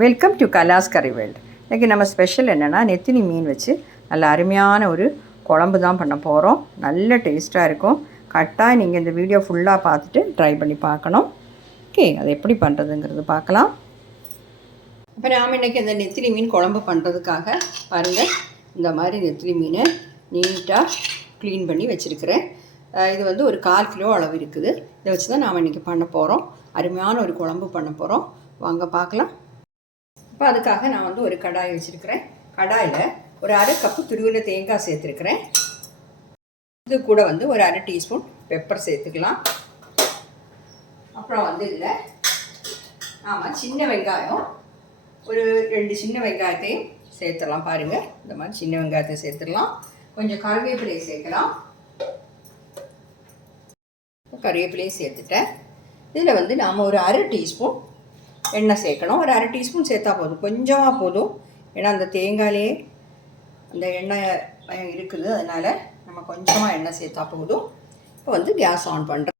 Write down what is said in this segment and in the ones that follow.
Welcome to கலாஸ் கறி world இன்றைக்கி நம்ம ஸ்பெஷல் என்னென்னா நெத்திலி மீன் வச்சு நல்ல அருமையான ஒரு குழம்பு தான் பண்ண போகிறோம் நல்ல டேஸ்ட்டாக இருக்கும். கரெக்டாக நீங்கள் இந்த வீடியோ ஃபுல்லாக பார்த்துட்டு ட்ரை பண்ணி பார்க்கணும். ஓகே அது எப்படி பண்ணுறதுங்கிறது பார்க்கலாம். இப்போ நாம் இன்றைக்கி இந்த நெத்திலி மீன் குழம்பு பண்ணுறதுக்காக பாருங்கள் இந்த மாதிரி நெத்திலி மீனை நீட்டாக க்ளீன் பண்ணி வச்சுருக்கிறேன். இது வந்து ஒரு கால் கிலோ அளவு இருக்குது. இதை வச்சு தான் நாம் இன்றைக்கி பண்ண போகிறோம் அருமையான ஒரு குழம்பு பண்ண போகிறோம் வாங்க பார்க்கலாம். இப்போ அதுக்காக நான் வந்து ஒரு கடாய் வச்சுருக்கிறேன். கடாயில் ஒரு அரை கப்பு துருவில தேங்காய் சேர்த்துருக்கிறேன். இது கூட வந்து ஒரு அரை டீஸ்பூன் பெப்பர் சேர்த்துக்கலாம். அப்புறம் வந்து இதில் ஆமாம் சின்ன வெங்காயம் ஒரு ரெண்டு சின்ன வெங்காயத்தையும் சேர்த்துடலாம் பாருங்கள் இந்த மாதிரி சின்ன வெங்காயத்தை சேர்த்துடலாம். கொஞ்சம் கருவேப்பிலையை சேர்க்கலாம். கருவேப்பிலையும் சேர்த்துட்டேன். இதில் வந்து நாம் ஒரு அரை டீஸ்பூன் எண்ணெய் சேர்க்கணும். ஒரு அரை டீஸ்பூன் சேர்த்தா போதும். கொஞ்சமாக போதும். ஏன்னா அந்த தேங்காயிலே அந்த எண்ணெய் இருக்குது. அதனால் நம்ம கொஞ்சமாக எண்ணெய் சேர்த்தா போதும். இப்போ வந்து கேஸ் ஆன் பண்ணுறேன்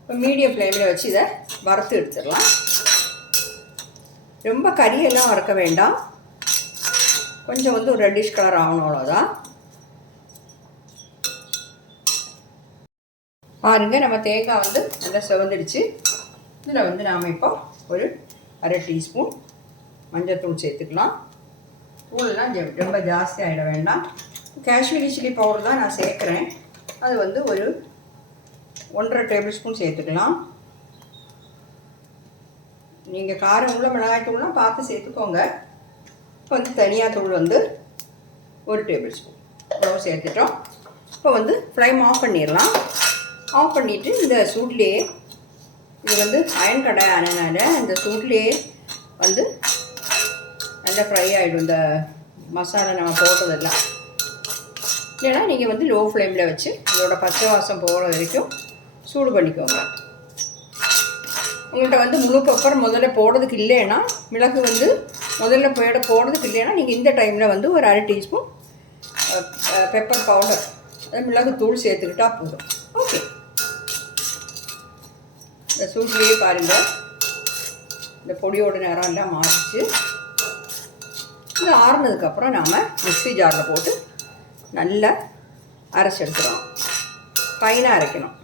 இப்போ மீடியம் ஃப்ளேமில் வச்சு இதை வறுத்து எடுத்துடலாம். ரொம்ப கறியெல்லாம் வறுக்க வேண்டாம். கொஞ்சம் வந்து ஒரு ரெட்டிஷ் கலர் ஆகணும் அவ்வளோதான் பாருங்கள் நம்ம தேங்காய் வந்து நல்லா செவந்துடுச்சு. இதில் வந்து நாம் இப்போ ஒரு அரை டீஸ்பூன் மஞ்சத்தூள் சேர்த்துக்கலாம். தூள்லாம் ரொம்ப ஜாஸ்தியாகிட வேண்டாம். காஷ்மீரி சில்லி பவுடர் தான் நான் சேர்க்குறேன். அது வந்து ஒரு ஒன்றரை டேபிள் ஸ்பூன் சேர்த்துக்கலாம். நீங்கள் காரம் உள்ள மிளகாய் தூள்லாம் பார்த்து சேர்த்துக்கோங்க. இப்போ வந்து தனியாக தூள் வந்து ஒரு டேபிள் ஸ்பூன். இவ்வளோ சேர்த்துட்டோம். இப்போ வந்து ஃப்ளைம் ஆஃப் பண்ணிடலாம். ஆஃப் பண்ணிவிட்டு இந்த சூட்லேயே இது வந்து அயன் கடை ஆனதுனால இந்த சூட்லேயே வந்து நல்லா ஃப்ரை ஆகிடும் இந்த மசாலா நம்ம போட்டதெல்லாம். இல்லைன்னா நீங்கள் வந்து லோ ஃப்ளேமில் வச்சு இதோட பச்சை வாசம் போகிற வரைக்கும் சூடு பண்ணிக்கோங்க. உங்கள்கிட்ட வந்து முழு பெப்பர் முதல்ல போடுறதுக்கு இல்லைன்னா மிளகு வந்து முதல்ல போயிட போடுறதுக்கு இல்லைன்னா நீங்கள் இந்த டைமில் வந்து ஒரு அரை டீஸ்பூன் பெப்பர் பவுடர் மிளகு தூள் சேர்த்துக்கிட்டா போதும். ஓகே இந்த சூட்லேயே பாருங்கள் இந்த பொடியோட நேரம் எல்லாம் மாறிச்சு இது ஆறுனதுக்கப்புறம் நாம் மிக்ஸி ஜாரில் போட்டு நல்லா அரைச்சி எடுத்துடணும். ஃபைனாக அரைக்கணும்.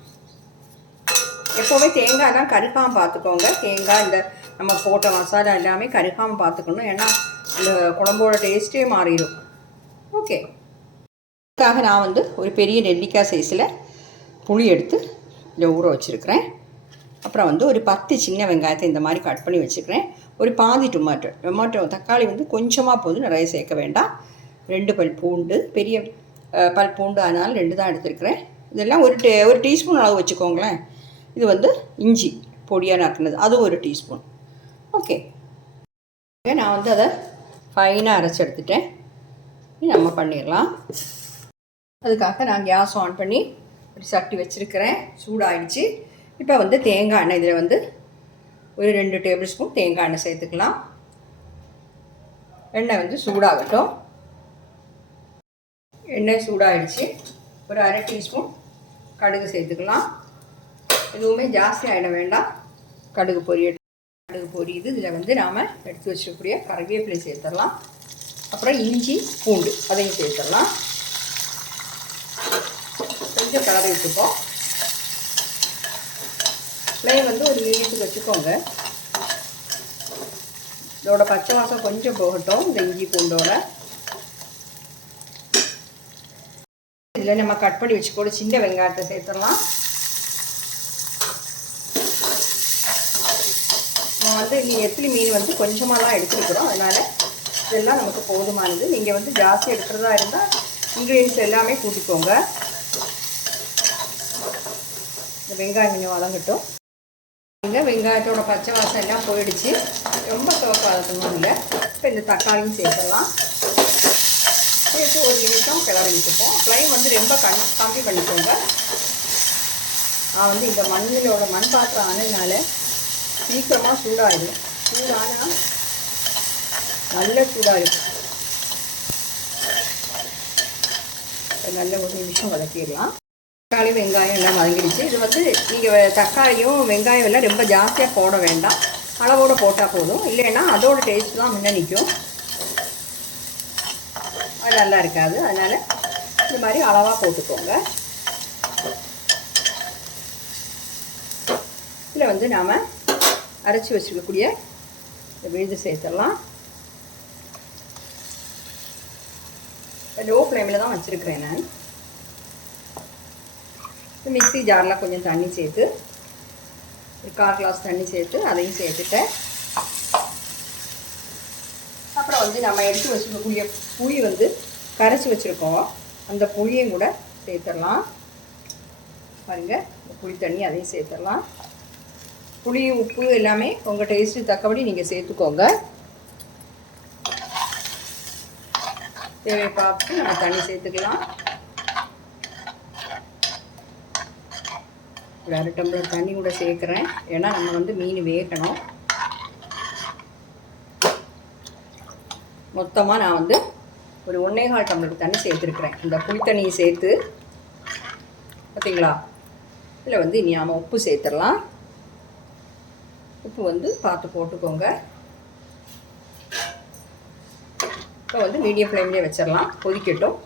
எப்போவுமே தேங்காய் தான் கருக்காமல் பார்த்துக்கோங்க. தேங்காய் இந்த நம்ம போட்ட மசாலா எல்லாமே கருக்காமல் பார்த்துக்கணும். ஏன்னா இந்த குழம்போட டேஸ்ட்டே மாறிடும். ஓகே அதுக்காக நான் வந்து ஒரு பெரிய நெல்லிக்காய் சைஸில் புளி எடுத்து இதில் ஊற வச்சுருக்கிறேன். அப்புறம் வந்து ஒரு பத்து சின்ன வெங்காயத்தை இந்த மாதிரி கட் பண்ணி வச்சுக்கிறேன். ஒரு பாதி டொமாட்டோ டொமாட்டோ தக்காளி வந்து கொஞ்சமாக போதும் நிறைய சேர்க்க வேண்டாம். ரெண்டு பல் பூண்டு பெரிய பல் பூண்டு அதனால் ரெண்டு தான் எடுத்துருக்கிறேன். இதெல்லாம் ஒரு டே ஒரு டீஸ்பூன் அளவு வச்சுக்கோங்களேன். இது வந்து இஞ்சி பொடியாக நறுக்கினது அதுவும் ஒரு டீஸ்பூன். ஓகே. நான் வந்து அதை ஃபைனாக அரைச்சி எடுத்துட்டேன். நம்ம பண்ணிடலாம். அதுக்காக நான் கேஸ் ஆன் பண்ணி ஒரு சட்டி வச்சுருக்கிறேன். சூடாகிடுச்சு இப்போ வந்து தேங்காய் எண்ணெய் இதில் வந்து ஒரு ரெண்டு டேபிள் ஸ்பூன் தேங்காய் எண்ணெய் சேர்த்துக்கலாம். எண்ணெய் வந்து சூடாகட்டும். எண்ணெய் சூடாகிடுச்சு ஒரு அரை டீஸ்பூன் கடுகு சேர்த்துக்கலாம். எதுவுமே ஜாஸ்தி ஆகிட வேண்டாம். கடுகு பொரிய கடுகு பொரியுது இதில் வந்து நாம் எடுத்து வச்சிருக்கக்கூடிய கருவேப்பிலை சேர்த்துடலாம். அப்புறம் இஞ்சி பூண்டு அதையும் சேர்த்துடலாம். கொஞ்சம் கலரை விட்டுப்போம். ஃப்ளேம் வந்து ஒரு மீடியத்துக்கு வச்சுக்கோங்க. இதோட பச்சை வாசம் கொஞ்சம் போகட்டும் இந்த இஞ்சி பூண்டோட. இதில் நம்ம கட் பண்ணி வச்சுக்கோட சின்ன வெங்காயத்தை சேர்த்துடலாம். நம்ம வந்து நீங்கள் எத்திலி மீன் வந்து கொஞ்சமாக தான் எடுத்துருக்குறோம். அதனால் இதெல்லாம் நமக்கு போதுமானது. நீங்கள் வந்து ஜாஸ்தி எடுக்கிறதா இருந்தால் இன்க்ரீடியன்ஸ் எல்லாமே கூட்டிக்கோங்க. இந்த வெங்காயம் கொஞ்சம் வதங்கட்டும். இங்கே வெங்காயத்தோட பச்சை வாசம் எல்லாம் போயிடுச்சு. ரொம்ப சிவப்பாதத்தமும் இல்லை. இப்போ இந்த தக்காளியும் சேர்த்துடலாம். சேர்த்து ஒரு நிமிஷம் கிளறி விட்டுப்போம் ஃப்ளைம் வந்து ரொம்ப கண் கம்மி பண்ணிக்கோங்க. நான் வந்து இந்த மண்ணிலோட மண் பாத்திரம் ஆனதுனால சீக்கிரமாக சூடாகிடும் சூடானால் நல்ல சூடாகிடும் நல்ல ஒரு நிமிஷம் வதக்கிடலாம். தக்காளி வெங்காயம் எல்லாம் வதங்கிடுச்சு. இது வந்து நீங்கள் தக்காளியும் வெங்காயம் எல்லாம் ரொம்ப ஜாஸ்தியாக போட வேண்டாம். அளவோடு போட்டால் போதும். இல்லைன்னா அதோட டேஸ்ட் தான் முன்ன நிற்கும் அது நல்லா இருக்காது. அதனால் இந்த மாதிரி அளவாக போட்டுக்கோங்க. இதில் வந்து நாம் அரைச்சி வச்சுருக்கக்கூடிய இந்த விழுது சேர்த்துடலாம். லோ ஃப்ளேமில் தான் வச்சுருக்கிறேன் நான். மிக்ஸி ஜாரில் கொஞ்சம் தண்ணி சேர்த்து ஒரு கால் கிளாஸ் தண்ணி சேர்த்து அதையும் சேர்த்துட்டேன். அப்புறம் வந்து நம்ம எடுத்து வச்சுருக்கக்கூடிய புளி வந்து கரைச்சி வச்சுருக்கோம். அந்த புளியையும் கூட சேர்த்துடலாம். பாருங்கள் இந்த புளி தண்ணி அதையும் சேர்த்துடலாம். புளி உப்பு எல்லாமே உங்கள் டேஸ்ட்டு தக்கபடி நீங்கள் சேர்த்துக்கோங்க. தேவையை பார்த்து நம்ம தண்ணி சேர்த்துக்கலாம். வேறு அரை டம்ளர் தண்ணி கூட சேர்க்குறேன். ஏன்னா நம்ம வந்து மீன் வேகணும். மொத்தமாக நான் வந்து ஒரு ஒன்றேகால் டம்ளர் தண்ணி சேர்த்துருக்குறேன். இந்த புளி தண்ணியை சேர்த்து. பார்த்தீங்களா இதில் வந்து இனி நாம் உப்பு சேர்த்துடலாம். உப்பு வந்து பார்த்து போட்டுக்கோங்க. இப்போ வந்து மீடியம் ஃப்ளேம்லேயே வச்சிடலாம். கொதிக்கட்டும்.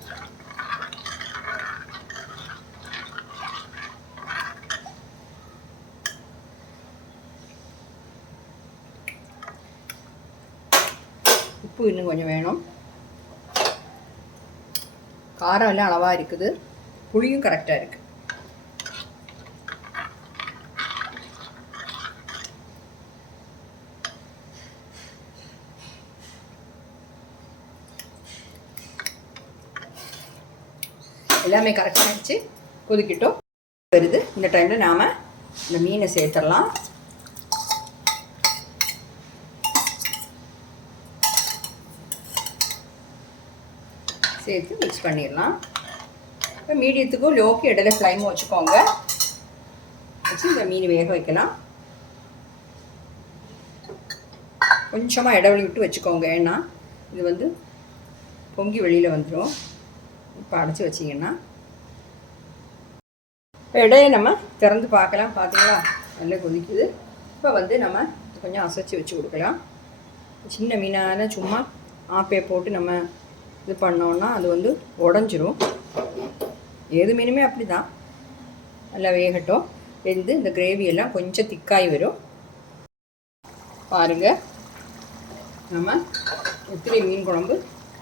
உப்பு இன்னும் கொஞ்சம் வேணும். காரம் எல்லாம் அளவாக இருக்குது. புளியும் கரெக்டாக இருக்குது எல்லாமே கரெக்டாக ஆகிடுச்சு கொதிக்கிட்டோம். வருது. இந்த டைமில் நாம் இந்த மீனை சேர்த்துடலாம். சேர்த்து மிக்ஸ் பண்ணிடலாம். இப்போ மீடியத்துக்கும் லோக்கு இடையில ஃப்ளைமும் வச்சுக்கோங்க. வச்சு இந்த மீன் வேக வைக்கலாம். கொஞ்சமாக இடைவெளி விட்டு வச்சுக்கோங்க. ஏன்னா இது வந்து பொங்கி வெளியில் வந்துடும் இப்போ அடைச்சி வச்சிங்கன்னா. இப்போ இடையை நம்ம திறந்து பார்க்கலாம். பார்த்தீங்களா? நல்லா கொதிக்குது. இப்போ வந்து நம்ம கொஞ்சம் அசைச்சி வச்சு கொடுக்கலாம். சின்ன மீனான சும்மா ஆப்பே போட்டு நம்ம இது பண்ணோன்னா அது வந்து உடஞ்சிரும். எது மீனுமே அப்படி தான் நல்லா வேகட்டும். வெந்து இந்த கிரேவி எல்லாம் கொஞ்சம் திக்காய் வரும். பாருங்கள் நம்ம நெத்திலி மீன் குழம்பு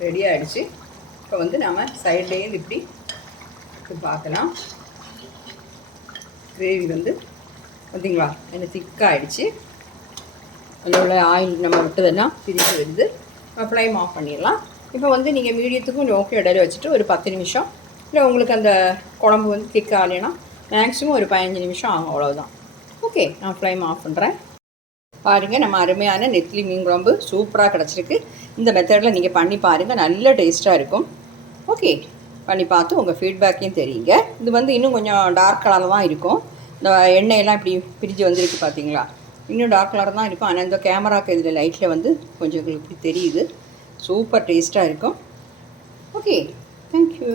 ரெடி ஆகிடுச்சு இப்போ வந்து நம்ம சைட்லேருந்து இப்படி பார்க்கலாம். கிரேவி வந்து பார்த்தீங்களா என்ன திக்காகிடுச்சு அதில் உள்ள ஆயில் நம்ம விட்டதெல்லாம் பிரித்து வருது. ஃப்ளைம் ஆஃப் பண்ணிடலாம். இப்போ வந்து நீங்கள் மீடியத்துக்கும் ஓகே இடையில வச்சுட்டு ஒரு பத்து நிமிஷம். இல்லை உங்களுக்கு அந்த குழம்பு வந்து திக் ஆகலைன்னா மேக்ஸிமம் ஒரு பதினஞ்சு நிமிஷம் ஆகும் அவ்வளோதான் ஓகே நான் ஃப்ளைம் ஆஃப் பண்ணுறேன் பாருங்கள் நம்ம அருமையான நெத்திலி மீன் குழம்பு சூப்பராக கிடச்சிருக்கு. இந்த மெத்தடில் நீங்கள் பண்ணி பாருங்கள் நல்ல டேஸ்ட்டாக இருக்கும். ஓகே பண்ணி பார்த்து உங்கள் ஃபீட்பேக்கையும் தெரியுங்க. இது வந்து இன்னும் கொஞ்சம் டார்க் கலரில் தான் இருக்கும். இந்த எண்ணெயெல்லாம் இப்படி பிரிஞ்சு வந்திருக்கு பார்த்தீங்களா இன்னும் டார்க் கலர் தான் இருக்கும். ஆனால் இந்த கேமராக்கு இதில் லைட்டில் வந்து கொஞ்சம் உங்களுக்கு தெரியுது. சூப்பர் டேஸ்ட்டாக இருக்கும். Okay thank you